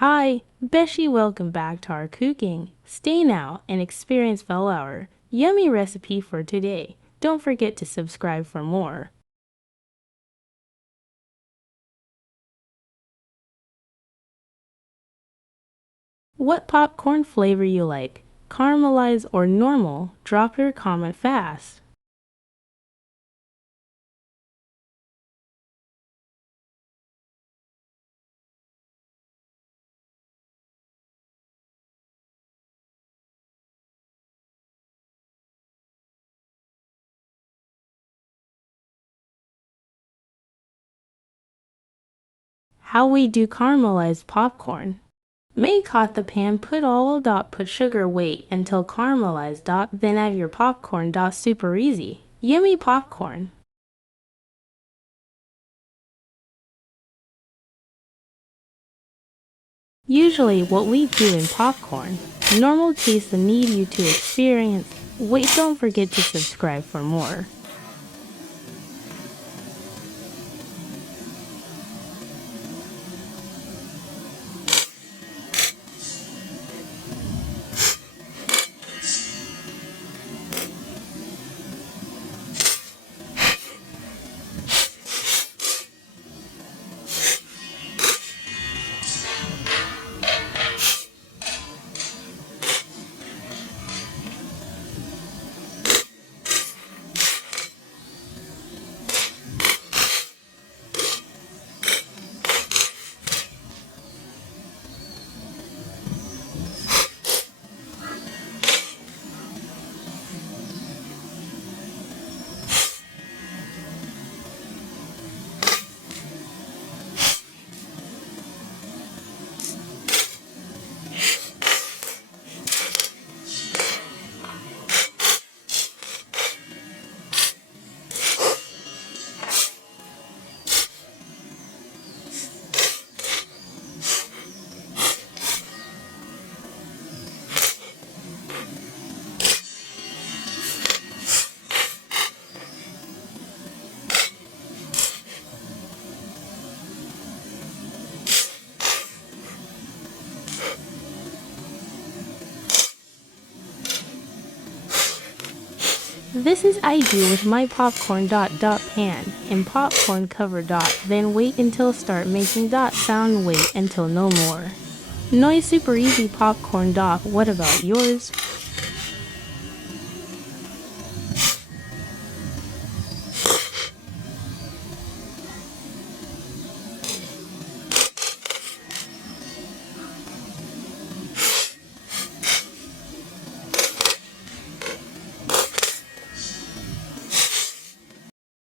Hi, Beshi, welcome back to our cooking. Stay now and experience our yummy recipe for today. Don't forget to subscribe for more. What popcorn flavor you like? Caramelized or normal? Drop your comment fast. How we do caramelized popcorn. Make hot the pan, put oil. Put sugar, wait until caramelized. Then add your popcorn. Super easy. Yummy popcorn. Usually what we do in popcorn, normal taste the need you to experience. Wait, don't forget to subscribe for more. This is I do with my popcorn pan and popcorn cover. Then wait until start making sound. Wait until no more. Noise super easy popcorn. What about yours?